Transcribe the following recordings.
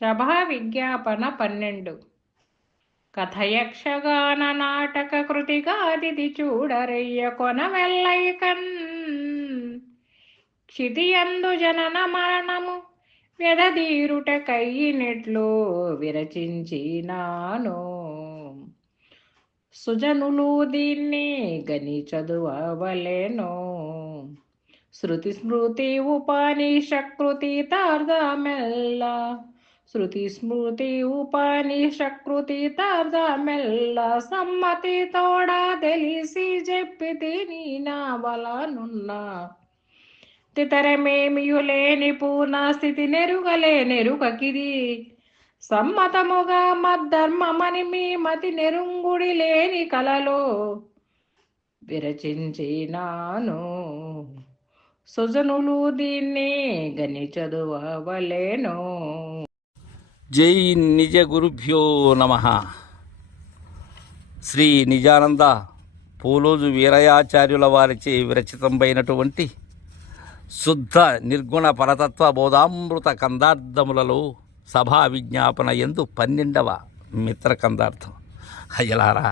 సభా విజ్ఞాపన 12 కథ యక్షగాన నాటక కృతిగాదిది చూడరయ్య కొన వెల్లైకన్ క్షితియందు జనన మరణము వ్యధదీరుట కయ్యినెట్లు విరచించినాను. సుజనులు దీన్ని గని చదువవలెను. శృతి స్మృతి ఉపనిషకృతి తార్దమెల్ల శృతి స్మృతి ఉపనిషకృతి తార్దమెల్ల సమ్మతి తోడా తెలిసి చెప్పితి నీ నా వలనున్నా తితరమేమియులేని పూర్ణ స్థితి నెరుగకిది సమ్మతముగా మద్ధర్మమని మీ మతి నెరుంగుడి లేని కలలో విరచించినాను. సుజనులు దీన్ని గని చదువవలెను. జై నిజ గురుభ్యో నమ. శ్రీ నిజానంద పోలోజు వీరయాచార్యుల వారిచే విరచితంపైనటువంటి శుద్ధ నిర్గుణ పరతత్వ బోధామృత కందార్థములలో సభా విజ్ఞాపన యందు 12వ మిత్ర కందార్థం. అయ్యలారా,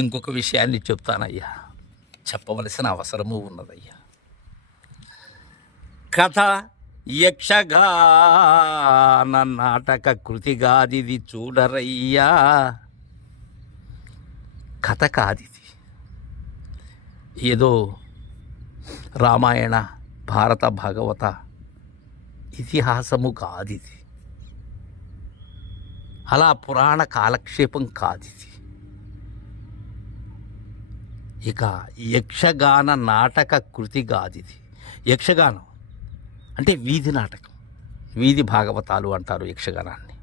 ఇంకొక విషయాన్ని చెప్తానయ్యా, చెప్పవలసిన అవసరము ఉన్నదయ్యా. కథ యక్షగాన నాటక కృతిగాదిది చూడరయ్యా. కథ కాదిది, ఏదో రామాయణ భారత భాగవత ఇతిహాసము కాదిది, అలా పురాణ కాలక్షేపం కాదిది. ఇక యక్షగాన నాటక కృతి కాదిది. యక్షగానం అంటే వీధి నాటకం, వీధి భాగవతాలు అంటారు యక్షగానాన్ని.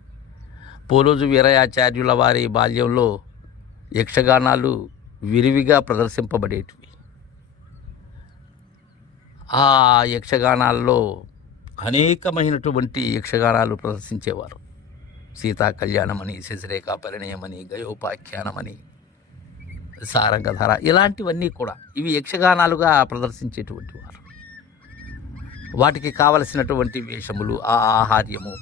పోలోజు వీరయాచార్యుల వారి బాల్యంలో యక్షగానాలు విరివిగా ప్రదర్శింపబడేటివి. ఆ యక్షగానాల్లో అనేకమైనటువంటి యక్షగానాలు ప్రదర్శించేవారు. సీతా కళ్యాణమని, శశిరేఖ పరిణయమని, గయోపాఖ్యానమని, సారంగధర, ఇలాంటివన్నీ కూడా ఇవి యక్షగానాలుగా ప్రదర్శించేటువంటి వారు. వాటికి కావలసినటువంటి వేషములు, ఆ ఆహార్యము,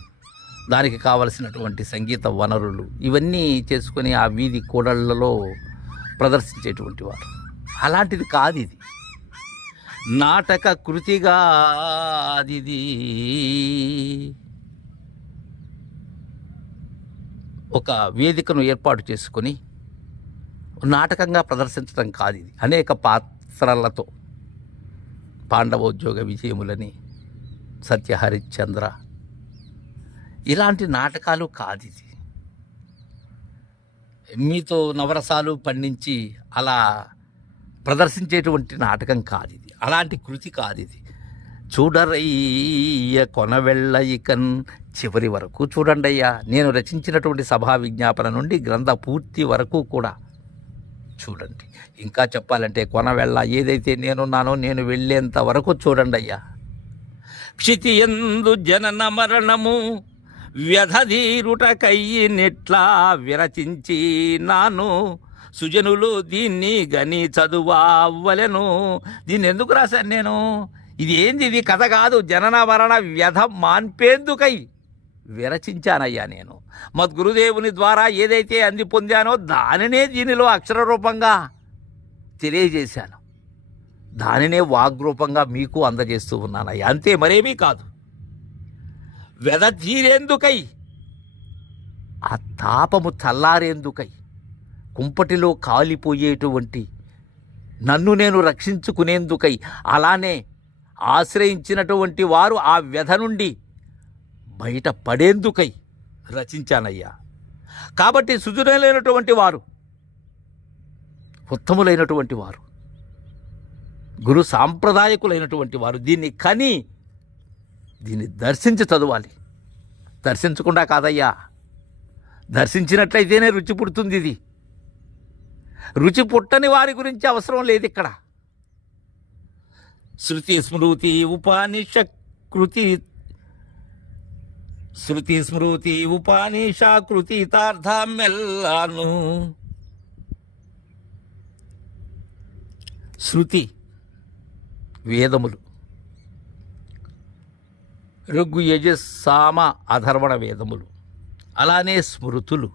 దానికి కావలసినటువంటి సంగీత వనరులు ఇవన్నీ చేసుకొని ఆ వీధి కూడళ్లలో ప్రదర్శించేటువంటి వారు. అలాంటిది కాదు ఇది, నాటక కృతిగా అది. ఒక వేదికను ఏర్పాటు చేసుకొని నాటకంగా ప్రదర్శించడం కాదు ఇది. అనేక పాత్రలతో పాండవోద్యోగ విజయములని, సత్యహరిశ్చంద్ర, ఇలాంటి నాటకాలు కాదు ఇది. మీతో నవరసాలు పండించి అలా ప్రదర్శించేటువంటి నాటకం కాదు ఇది. అలాంటి కృతి కాదు ఇది. చూడరయ్య కొనవెళ్ళయికన్, చివరి వరకు చూడండి అయ్యా. నేను రచించినటువంటి సభా విజ్ఞాపన నుండి గ్రంథ పూర్తి వరకు కూడా చూడండి. ఇంకా చెప్పాలంటే కొనవెళ్ళ ఏదైతే నేనున్నానో నేను వెళ్ళేంత వరకు చూడండి అయ్యా. క్షితియందు జనన మరణము వ్యధదీరుట కయ్యినెట్లా విరచించి నాను. సుజనులు దీన్ని గని చదువవలెను. దీన్ని ఎందుకు రాశాను నేను? ఇది ఏంది? ఇది కథ కాదు, జనన మరణ వ్యధ మాన్పేందుకై విరచించానయ్యా నేను. మద్గురుదేవుని ద్వారా ఏదైతే అంది పొందానో దానినే దీనిలో అక్షర రూపంగా తెలియజేశాను. దానినే వాగ్రూపంగా మీకు అందజేస్తూ ఉన్నానయ్యా, అంతే, మరేమీ కాదు. వ్యధ తీరేందుకై, ఆ తాపము చల్లారేందుకై, కుంపటిలో కాలిపోయేటువంటి నన్ను నేను రక్షించుకునేందుకై, అలానే ఆశ్రయించినటువంటి వారు ఆ వ్యధ నుండి బయట పడేందుకై రచించానయ్యా. కాబట్టి సుజనులైనటువంటి వారు, ఉత్తములైనటువంటి వారు, గురు సాంప్రదాయకులైనటువంటి వారు దీన్ని కని దీన్ని దర్శించి చదవాలి. దర్శించకుండా కాదయ్యా, దర్శించినట్లయితేనే రుచి పుడుతుంది. ఇది రుచి పుట్టని వారి గురించి అవసరం లేదు ఇక్కడ. శృతి స్మృతి ఉపనిషకృతి, శృతి స్మృతి ఉపనిషకృతి తార్థమెల్లాను. శృతి వేదములు, ఋగ్గు యజుః సామ అధర్వణ వేదములు, అలానే స్మృతులు.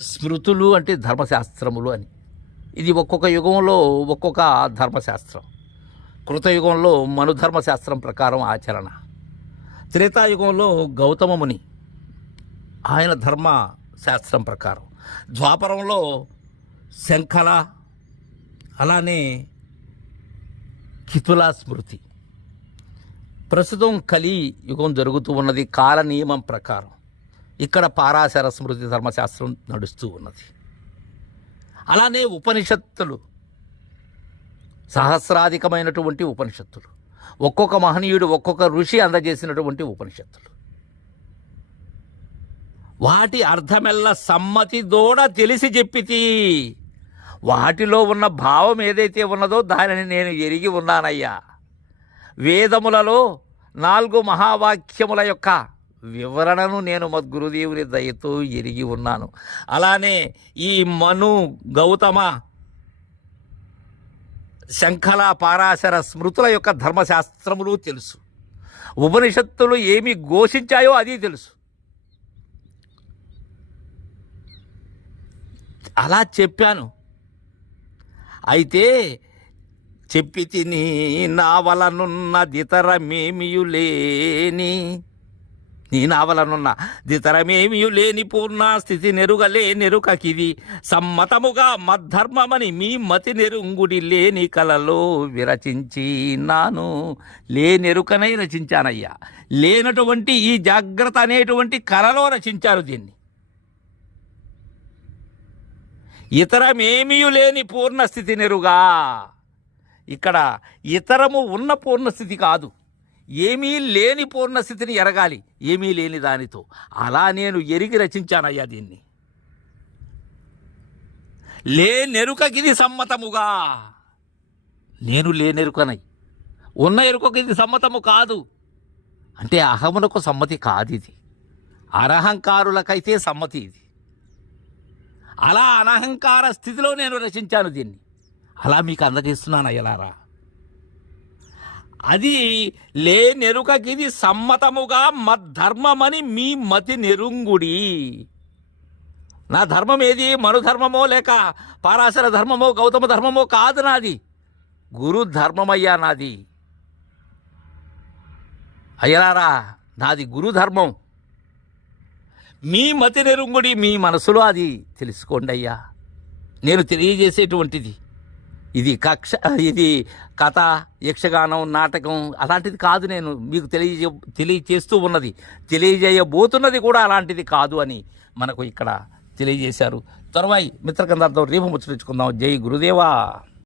స్మృతులు అంటే ధర్మశాస్త్రములు అని. ఇది ఒక్కొక్క యుగంలో ఒక్కొక్క ధర్మశాస్త్రం. కృతయుగంలో మనుధర్మశాస్త్రం ప్రకారం ఆచరణ. త్రేతాయుగంలో గౌతమ ముని ఆయన ధర్మశాస్త్రం ప్రకారం. ద్వాపరంలో శంఖల, అలానే కితుల స్మృతి. ప్రస్తుతం కలి యుగం జరుగుతూ ఉన్నది కాల నియమం ప్రకారం. ఇక్కడ పారాశర స్మృతి ధర్మశాస్త్రం నడుస్తూ ఉన్నది. అలానే ఉపనిషత్తులు, సహస్రాధికమైనటువంటి ఉపనిషత్తులు, ఒక్కొక్క మహనీయుడు ఒక్కొక్క ఋషి అందజేసినటువంటి ఉపనిషత్తులు. వాటి అర్థమెల్ల సమ్మతి దోడ తెలిసి చెప్పితి. వాటిలో ఉన్న భావం ఏదైతే ఉన్నదో దానిని నేను ఎరిగి ఉన్నానయ్యా. వేదములలో 4 మహావాక్యముల యొక్క వివరణను నేను మద్గురుదేవుని దయతో ఎరిగి ఉన్నాను. అలానే ఈ మను, గౌతమ, శంఖల, పారాశర స్మృతుల యొక్క ధర్మశాస్త్రములు తెలుసు. ఉపనిషత్తులు ఏమి ఘోషించాయో అది తెలుసు. అలా చెప్పాను. అయితే చెప్పి తిని నావలనున్న దితరమేమియులేని, నీ నావలనున్న దితరమేమియులేని పూర్ణ స్థితి నెరుకకిది సమ్మతముగా మద్ధర్మమని మీ మతి నెరుంగుడి లేని కలలో విరచించి నాను. లేనెరుకనై రచించానయ్యా. లేనటువంటి ఈ జాగ్రత్త అనేటువంటి కలలో రచించారు దీన్ని. ఇతరమేమియు లేని పూర్ణస్థితి నెరుగా. ఇక్కడ ఇతరము ఉన్న పూర్ణస్థితి కాదు, ఏమీ లేని పూర్ణస్థితిని ఎరగాలి, ఏమీ లేని దానితో. అలా నేను ఎరిగి రచించానయ్యా దీన్ని. లేనెరుకకిది సమ్మతముగా. నేను లేనెరుకనై ఉన్న ఎరుకకి ఇది సమ్మతము కాదు అంటే అహమునకు సమ్మతి కాదు ఇది. అరహంకారులకైతే సమ్మతి ఇది. అలా అనహంకార స్థితిలో నేను రచించాను దీన్ని. అలా మీకు అందజేస్తున్నాను అయ్యలారా. అది లేనెరుకకిది సమ్మతముగా మద్ధర్మమని మీ మతి నెరుంగుడి. నా ధర్మం ఏది? మనుధర్మమో లేక పారాశర ధర్మమో గౌతమ ధర్మమో కాదు నాది, గురు ధర్మమయ్యా నాది. అయ్యలారా, నాది గురు ధర్మం. మీ మతి నెరుంగుడి, మీ మనసులో అది తెలుసుకోండి అయ్యా. నేను తెలియజేసేటువంటిది ఇది ఇది కథ, యక్షగానం, నాటకం అలాంటిది కాదు. నేను మీకు తెలియచేస్తూ ఉన్నది, తెలియజేయబోతున్నది కూడా అలాంటిది కాదు అని మనకు ఇక్కడ తెలియజేశారు. తరువాయి మిత్రకందార్థం రేపు ముచ్చరించుకుందాం. జై గురుదేవా.